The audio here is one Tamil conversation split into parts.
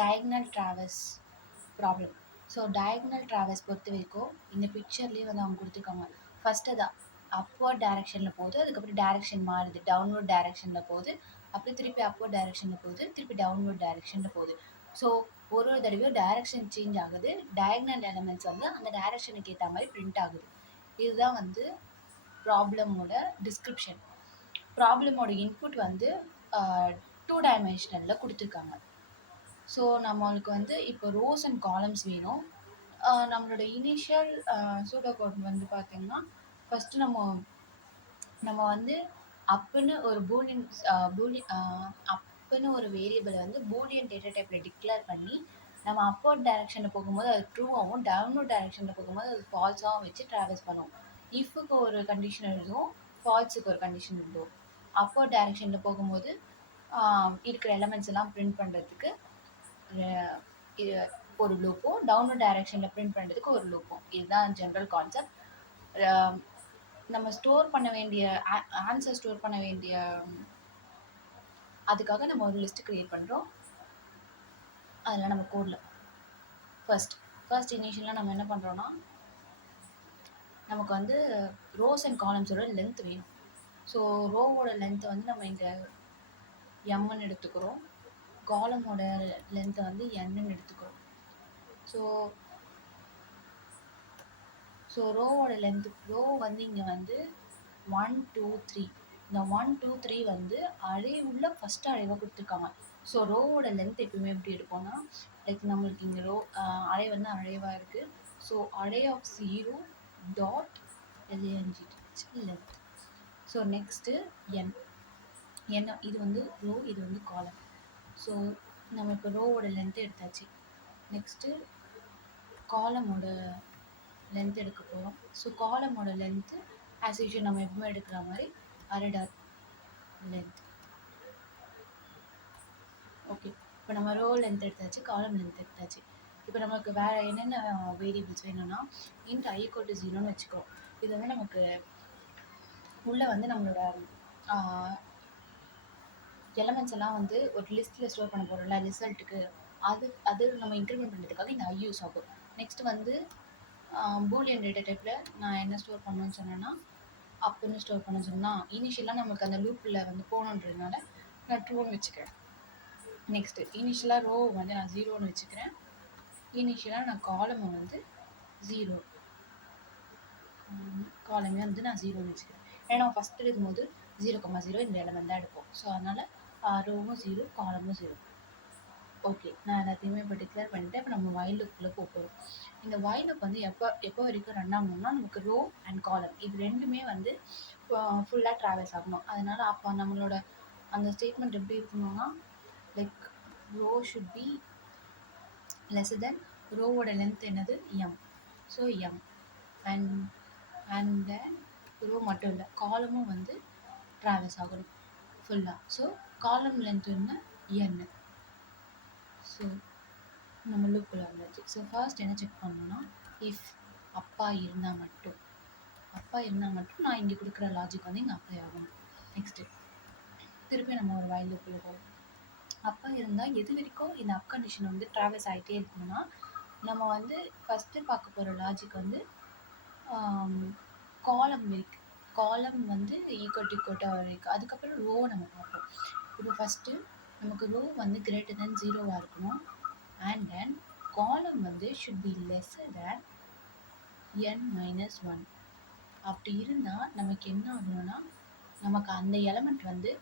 Diagonal traverse problem. So diagonal traverse பொறுத்த வரைக்கும் இந்த பிக்சர்லேயே வந்து அவங்க கொடுத்துருக்காங்க. ஃபஸ்ட்டு தான் அப்வர்ட் டைரக்ஷனில் போகுது, அதுக்கப்புறம் டைரக்ஷன் மாறுது, டவுன்வர்ட் டைரக்ஷனில் போகுது, அப்புறம் திருப்பி அப்வர்ட் டைரக்ஷனில் போகுது, திருப்பி டவுன்வர்ட் டைரக்ஷனில் போகுது. ஸோ ஒரு ஒரு தடவையும் டைரக்ஷன் சேஞ்ச் ஆகுது, டயகனல் எலமெண்ட்ஸ் வந்து அந்த டைரக்ஷனுக்கு ஏற்ற மாதிரி பிரிண்ட் ஆகுது. இதுதான் வந்து ப்ராப்ளமோட டிஸ்கிரிப்ஷன். ப்ராப்ளமோட இன்புட் வந்து 2 டைமென்ஷனலில் கொடுத்துருக்காங்க. ஸோ நம்மளுக்கு வந்து இப்போ ரோஸ் அண்ட் காலம்ஸ் வேணும். நம்மளோட இனிஷியல் சூடோ கோட் வந்து பார்த்திங்கன்னா ஃபஸ்ட்டு நம்ம வந்து அப்புன்னு ஒரு அப்புன்னு ஒரு வேரியபிளை வந்து பூலியன் டேட்டா டைப்பில் டிக்ளேர் பண்ணி நம்ம அப்வர்ட் டைரக்ஷனில் போகும்போது அது ட்ரூவாகவும், டவுன்வர்ட் டைரக்ஷனில் போகும்போது அது ஃபால்ஸாகவும் வச்சு ட்ராவல்ஸ் பண்ணுவோம். இஃப்க்கு ஒரு கண்டிஷன் எழுதுவோம், ஃபால்ஸுக்கு ஒரு கண்டிஷன் எழுதுவோம். அப்வர்ட் டைரக்ஷனில் போகும்போது இருக்கிற எலமெண்ட்ஸ் எல்லாம் பிரிண்ட் பண்ணுறதுக்கு ஒரு லூப்பும், டவுன்வர்ட் டைரக்ஷனில் பிரிண்ட் பண்ணுறதுக்கு ஒரு லூப்பும். இதுதான் ஜென்ரல் கான்செப்ட். நம்ம ஸ்டோர் பண்ண வேண்டிய ஆன்சர் ஸ்டோர் பண்ண வேண்டிய அதுக்காக நம்ம ஒரு லிஸ்ட் கிரியேட் பண்ணுறோம். அதில் நம்ம கோடில் ஃபர்ஸ்ட் இனிஷியலாக நம்ம என்ன பண்ணுறோன்னா, நமக்கு வந்து ரோஸ் அண்ட் காலம்ஸோட லென்த் வேணும். ஸோ ரோவோட லென்த்தை வந்து நம்ம இங்கே எம்ன்னு எடுத்துக்கிறோம், காலமோட லென்த்தை வந்து என்னன்னு எடுத்துக்கிறோம். ஸோ ரோவோட லென்த்து வந்து இங்கே வந்து 1 2 3. இந்த 1 2 3 வந்து அரே உள்ள ஃபஸ்ட்டு அரேவாக கொடுத்துருக்காங்க. ஸோ ரோவோட லென்த் எப்பவுமே எப்படி எடுப்போம்னா, லைக் நம்மளுக்கு இங்கே அரே வந்து அரேவாக இருக்குது. So array of 0 dot length. So next என் இது வந்து ரோ, இது வந்து காலம். ஸோ நம்ம இப்போ ரோவோட லென்த்து எடுத்தாச்சு. நெக்ஸ்ட்டு காலமோட லென்த் எடுக்க போகிறோம். ஸோ காலமோட லென்த்து ஆஸ் யூஷுவல் நம்ம எப்பவுமே எடுக்கிற மாதிரி அரேடார் லென்த். ஓகே, இப்போ நம்ம ரோ லென்த் எடுத்தாச்சு, காலம் லென்த் எடுத்தாச்சு. இப்போ நமக்கு வேறு என்னென்ன வேரியபிள்ஸ் வேணும்னா, இன்ட் i = 0ன்னு வச்சுக்கிறோம். இது வந்து நமக்கு உள்ளே வந்து நம்மளோட எலமெண்ட்ஸ் எல்லாம் வந்து ஒரு லிஸ்ட்டில் ஸ்டோர் பண்ண போகிறோம்ல ரிசல்ட்டுக்கு, அது நம்ம இன்க்ரிமெண்ட் பண்ணுறதுக்காக இந்த i யூஸ் ஆகும். நெக்ஸ்ட் வந்து பூலியன் டேட்டா டைப்பில் நான் என்ன ஸ்டோர் பண்ணணும்னு சொன்னேன்னா, அப்புன்னு ஸ்டோர் பண்ண சொன்னால் இனிஷியலாக நமக்கு அந்த லூப்பில் வந்து போகணுன்றதுனால நான் ட்ரூன்னு வச்சுக்கிறேன். நெக்ஸ்ட்டு இனிஷியலாக ரோ வந்து நான் 0ன்னு வச்சுக்கிறேன். இனிஷியலாக நான் காலமை வந்து 0, காலமே வந்து நான் 0ன்னு வச்சுக்கிறேன். ஏன்னா ஃபஸ்ட் இருக்கும்போது 0,0 இந்த எலமெண்ட் தான் எடுப்போம். ஸோ அதனால் ரோவும் 0, காலமும் 0. ஓகே, நான் எல்லாத்தையுமே இப்போ டிக்ளேர் பண்ணிவிட்டேன். இப்போ நம்ம வைல் லூப்புக்குள்ளே போகிறோம். இந்த வைல் லூப் வந்து எப்போ வரைக்கும் ரன் ஆகணும்னா, நமக்கு ரோ அண்ட் காலம் இது ரெண்டுமே வந்து ஃபுல்லாக ட்ராவல்ஸ் ஆகணும். அதனால் அப்போ நம்மளோட அந்த ஸ்டேட்மெண்ட் எப்படி இருக்கணும்னா, like row should be lesser then ரோவோட லென்த் என்னது M. So M and then row மட்டும் இல்லை, காலமும் வந்து ட்ராவல்ஸ் ஆகணும் ஃபுல்லாக. ஸோ காலம் லென்த் என்ன என். ஸோ நம்ம லூப்புக்குள்ள வந்தாச்சு. ஸோ ஃபர்ஸ்ட் என்ன செக் பண்ணணும்னா, இஃப் அப்பா இருந்தால் மட்டும் நான் இங்கே கொடுக்குற லாஜிக் வந்து இங்கே அப்ளை ஆகணும். நெக்ஸ்ட்டு திருப்பி நம்ம ஒரு வைல் லூப்புக்குள்ள போவோம். அப்பா இருந்தால் எது வரைக்கும் இந்த அப் கண்டிஷன் வந்து ட்ராவல்ஸ் ஆகிட்டே இருக்கணும்னா, நம்ம வந்து ஃபஸ்ட்டு பார்க்க போகிற லாஜிக் வந்து காலம் வரைக்கும், காலம் வந்து ஈக்குவட்டாக வரைக்கும். அதுக்கப்புறம் ரோ நம்ம பார்ப்போம். இப்போ ஃபஸ்ட்டு நமக்கு ரோ வந்து கிரேட்டர் தென் 0வாக இருக்கணும். அண்ட் தென் காலம் வந்து should be lesser than n-1. அப்படி இருந்தால் நமக்கு என்ன ஆகணும்னா, நமக்கு அந்த எலமெண்ட் வந்து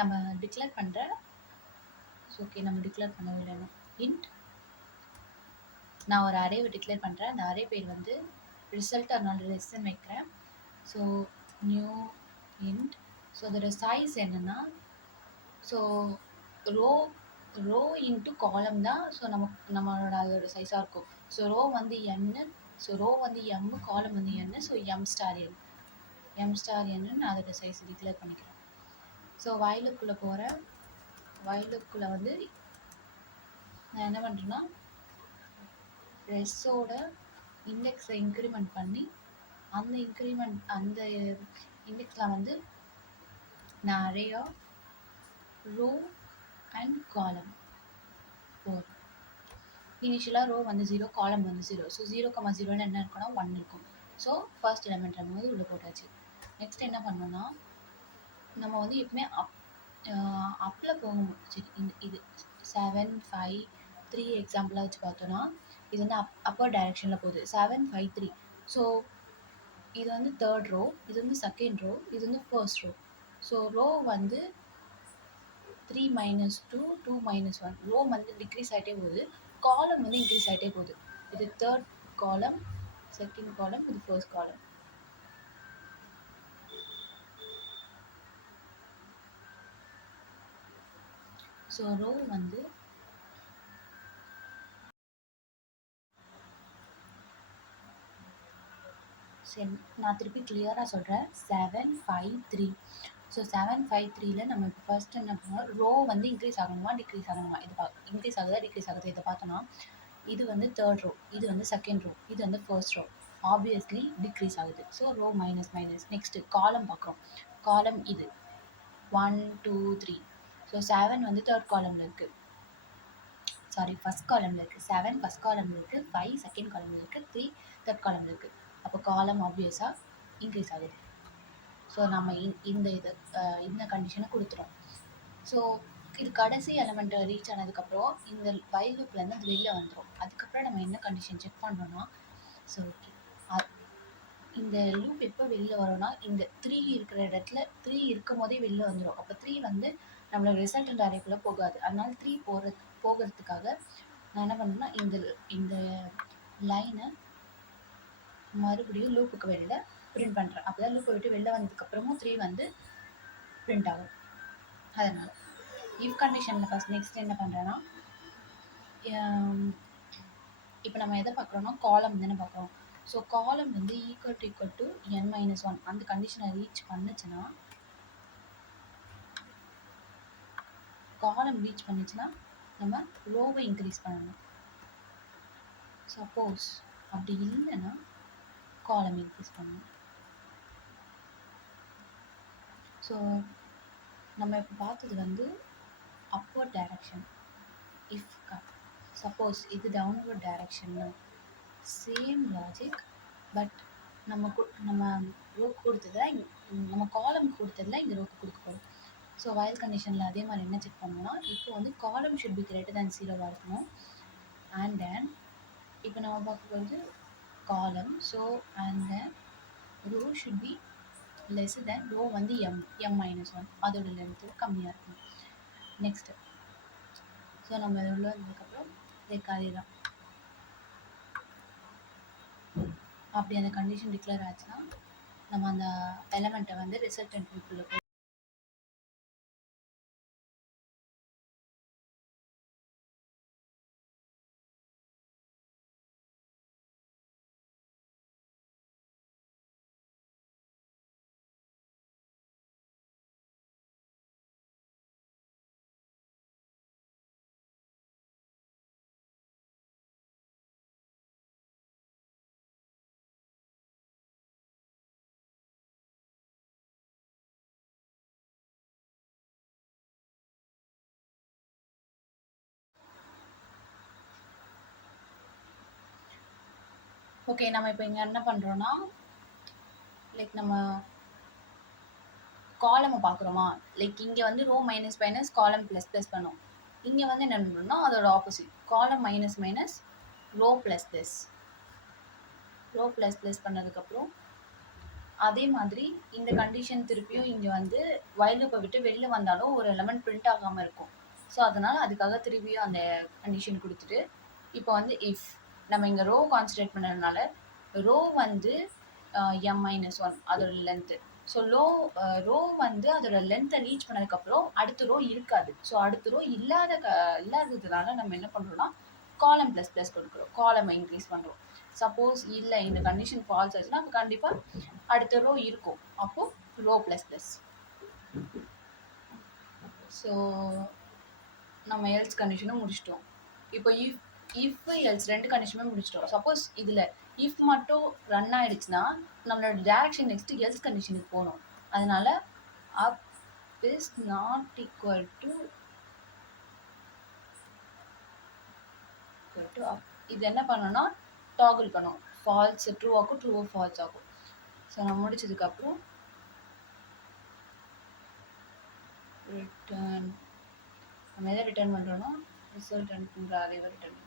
நம்ம டிக்ளேர் பண்ணுற நம்ம டிக்ளேர் பண்ண விடணும். இன்ட் நான் ஒரு அரேவை டிக்ளேர் பண்ணுறேன். அந்த அரே பேர் வந்து ரிசல்ட் அதனால லெஸ்ன்னு வைக்கிறேன். So new int. ஸோ அதோட சைஸ் என்னென்னா, ஸோ ரோ இன்ட்டு காலம் தான். ஸோ நம்மளோட அதோட சைஸாக இருக்கும். ஸோ ரோ வந்து என்னு, ஸோ ரோ வந்து எம், காலம் வந்து என்னு. ஸோ எம் ஸ்டார் என்னு நான் அதோட சைஸ் டிக்ளேர் பண்ணிக்கிறேன். ஸோ வைலுக்குள்ளே போகிறேன். வைலுக்குள்ளே வந்து நான் என்ன பண்ணுறேன்னா, ரெஸ்ஸோட இண்டெக்ஸை இன்க்ரிமெண்ட் பண்ணி அந்த இண்டெக்ஸில் வந்து நான் அரே ஆஃப் ரோ அண்ட் காலம் இனிஷியலாக ரோ வந்து 0, காலம் வந்து 0. ஸோ 0,0ன்னு என்ன இருக்குன்னா 1 இருக்கும். ஸோ ஃபர்ஸ்ட் எலிமெண்ட் போது உள்ளே போட்டாச்சு. நெக்ஸ்ட் என்ன பண்ணோம்னா நம்ம வந்து எப்பவுமே அப்பில் போகும். சரி, இது 7, 5, 3 எக்ஸாம்பிளாக வச்சு பார்த்தோன்னா இது வந்து அப்பர் டைரெக்ஷனில் போகுது. 7, 5, 3. ஸோ இது வந்து தேர்ட் ரோ, இது வந்து செகண்ட் ரோ, இது வந்து ஃபர்ஸ்ட் ரோ. ஸோ ரோ வந்து 3 - 2, 2 - 1. ரோ வந்து டிக்ரீஸ் ஆகிட்டே போகுது, காலம் வந்து இன்க்ரீஸ் ஆகிட்டே போகுது. இது தேர்ட் காலம், செகண்ட் காலம், இது ஃபர்ஸ்ட் காலம். ஸோ ரோ வந்து சரி, நான் திருப்பி கிளியராக சொல்கிறேன். 7, 5, 3. ஸோ 7, 5, 3ல நம்ம இப்போ ஃபர்ஸ்ட் என்ன பண்ணோம், ரோ வந்து இன்க்ரீஸ் ஆகணுமா டிக்ரீஸ் ஆகணுமா, இது இன்க்ரீஸ் ஆகுதா டிக்ரீஸ் ஆகுது இதை பார்த்தோன்னா இது வந்து தேர்ட் ரோ, இது வந்து செகண்ட் ரோ, இது வந்து ஃபர்ஸ்ட் ரோ. ஆப்வியஸ்லி டிக்ரீஸ் ஆகுது. So row minus minus. Next column பார்க்குறோம். காலம் இது 1, 2, 3. ஸோ 7 வந்து தேர்ட் காலமில் இருக்குது, சாரி ஃபஸ்ட் காலமில் இருக்குது. 7 ஃபஸ்ட் காலமில் இருக்குது, 5 செகண்ட் காலமில் இருக்குது, 3 தேர்ட் காலமில் இருக்குது. அப்போ காலம் ஆப்வியஸாக இன்க்ரீஸ் ஆகுது. ஸோ நம்ம இந்த கண்டிஷனை கொடுத்துரும். ஸோ இது கடைசி எலிமெண்ட்டை ரீச் ஆனதுக்கப்புறம் இந்த வைல் லூப்லேருந்து அது வெளில வந்துடும். அதுக்கப்புறம் நம்ம என்ன கண்டிஷன் செக் பண்ணோன்னா, ஸோ ஓகே, இந்த லூப் எப்போ வெளில வரும்னா இந்த 3 இருக்கிற இடத்துல 3 இருக்கும் போதே வெளில வந்துடும். அப்போ 3 வந்து நம்மளோட ரிசல்டன்ட் அரேக்குள்ளே போகாது. அதனால 3 போகிறதுக்காக நான் என்ன பண்ணேன்னா இந்த லைனை மறுபடியும் லூப்புக்கு வெளில பிரிண்ட் பண்ணுறேன். அப்போ தான் லூப்பை விட்டு வெளில வந்ததுக்கப்புறமும் 3 வந்து பிரிண்ட் ஆகும். அதனால் இஃப் கண்டிஷனில் ஃபஸ்ட் நெக்ஸ்ட் என்ன பண்ணுறேன்னா, இப்போ நம்ம எதை பார்க்குறோன்னா காலம் தானே பார்க்குறோம். ஸோ காலம் வந்து ஈக்குவல் டு n - 1 அந்த கண்டிஷனை ரீச் பண்ணுச்சுன்னா, காலம் ரீச் பண்ணுச்சுன்னா நம்ம ரோவை இன்க்ரீஸ் பண்ணணும். சப்போஸ் அப்படி இல்லைன்னா காலம் இன்க்ரீஸ் பண்ணணும். ஸோ நம்ம இப்போ பார்த்தது வந்து அப்வர்ட் டைரக்ஷன். இஃப் சப்போஸ் இது டவுன்வர்ட் டைரக்ஷன்னா சேம் லாஜிக், பட் நம்ம ரோ கொடுத்ததில் நம்ம காலம் கொடுத்ததில் இந்த ரோக்கு கொடுக்க போகிறோம். ஸோ வைல் கண்டிஷனில் அதே மாதிரி என்ன செக் பண்ணணும்னா, இப்போ வந்து column should be greater than 0வாக இருக்கணும். அண்ட் தென் இப்போ நம்ம பார்க்க போகிறது column. So and then row should be less than row வந்து m - 1 அதோட லென்த்து கம்மியாக இருக்கணும். நெக்ஸ்ட்டு ஸோ நம்ம இது உள்ள வந்ததுக்கப்புறம் அதே தான். அப்படி அந்த கண்டிஷன் டிக்ளேர் ஆச்சுன்னா நம்ம அந்த எலமெண்ட்டை வந்து ரிசல்டன்ட் லூப்பில் ஓகே. நம்ம இப்போ இங்கே என்ன பண்ணுறோன்னா, லைக் நம்ம காலமை பார்க்குறோமா, லைக் இங்கே வந்து row minus minus column plus plus பண்ணும். இங்கே வந்து என்ன பண்ணணும்னா அதோட opposite, column minus minus row plus plus. Row plus plus பண்ணதுக்கப்புறம் அதே மாதிரி இந்த கண்டிஷன் திருப்பியும் இங்கே வந்து வைல் லூப்பை விட்டு வெளில வந்தாலும் ஒரு எலமெண்ட் பிரிண்ட் ஆகாமல் இருக்கும். ஸோ அதனால் அதுக்காக திருப்பியும் அந்த கண்டிஷன் கொடுத்துட்டு இப்போ வந்து இஃப் நம்ம இங்கே ரோ கான்சன்ட்ரேட் பண்ணுறதுனால ரோ வந்து m-1 அதோட லென்த்து. ஸோ ரோ வந்து அதோட லென்த்தை ரீச் பண்ணதுக்கப்புறம் அடுத்த ரோ இருக்காது. ஸோ அடுத்த ரோ இல்லாததுனால நம்ம என்ன பண்ணுறோம்னா காலம் ப்ளஸ் ப்ளஸ் கொடுக்குறோம், காலமை இன்க்ரீஸ் பண்ணுறோம். சப்போஸ் இல்லை இந்த கண்டிஷன் ஃபால்ஸ் ஆச்சுன்னா அப்போ கண்டிப்பாக அடுத்த ரோ இருக்கும், அப்போது ரோ ப்ளஸ் ப்ளஸ். ஸோ நம்ம எல்ஸ் கண்டிஷனும் முடிச்சிட்டோம். இப்போ இஃப் எல்ஸ் ரெண்டு கண்டிஷனுமே முடிச்சிட்டோம். சப்போஸ் இதில் இஃப் மட்டும் ரன் ஆகிடுச்சுன்னா நம்மளோட டேரக்ஷன் நெக்ஸ்ட்டு எல்ஸ் கண்டிஷனுக்கு போகணும். அதனால் up is not equal to equal to இது என்ன பண்ணோம்னா டாகுல் பண்ணோம். ஃபால்ஸ் ட்ரூ ஆகும், ட்ரூ ஃபால்ஸ் ஆகும். ஸோ நான் முடிச்சதுக்கப்புறம் ரிட்டர்ன் நம்ம எதை ரிட்டர்ன் பண்ணுறோன்னா ரிசல்டன்ட்ன்ற அரேவை ரிட்டர்ன்.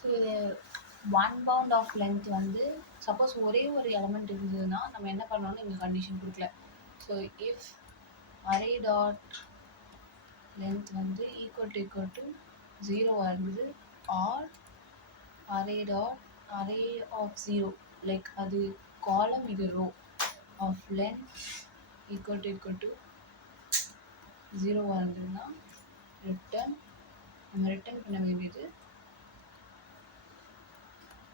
ஸோ இது ஒன் பவுண்ட் ஆஃப் லென்த் வந்து சப்போஸ் ஒரே ஒரு எலமெண்ட் இருந்ததுன்னா நம்ம என்ன பண்ணோம்னு இங்கே கண்டிஷன் கொடுக்கல. So if array dot length வந்து ஈக்குவல் டு 0 இருந்தது or array dot array of 0 like அது காலம் இது row of length equal to 0 இருந்ததுன்னா ரிட்டர்ன் நம்ம ரிட்டர்ன் பண்ண வேண்டியது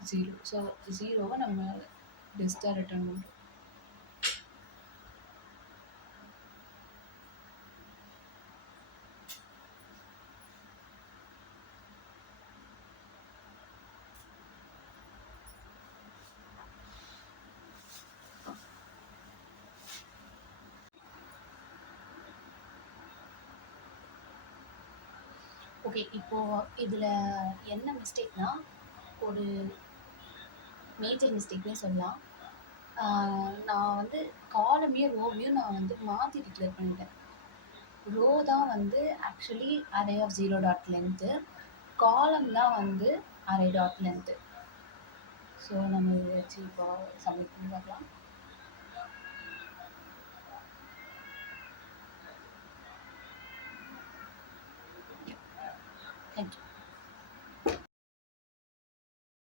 0. ஸோ 0வை நம்ம பெஸ்ட்டாக ரிட்டர்ன் பண்ணுறோம். ஓகே, இப்போது இதில் என்ன மிஸ்டேக்னா ஒரு மேஜர் மிஸ்டேக்னே சொல்லலாம். நான் வந்து காலமையும் ரோவையும் நான் வந்து மாற்றி டிக்ளேர் பண்ணிட்டேன். ரோ தான் வந்து actually array of 0 dot length, column தான் வந்து அரே டாட் லென்த்து. ஸோ நம்ம இதை வச்சு இப்போ சப்மிட் பண்ணி பார்க்கலாம். தேங்க்யூ.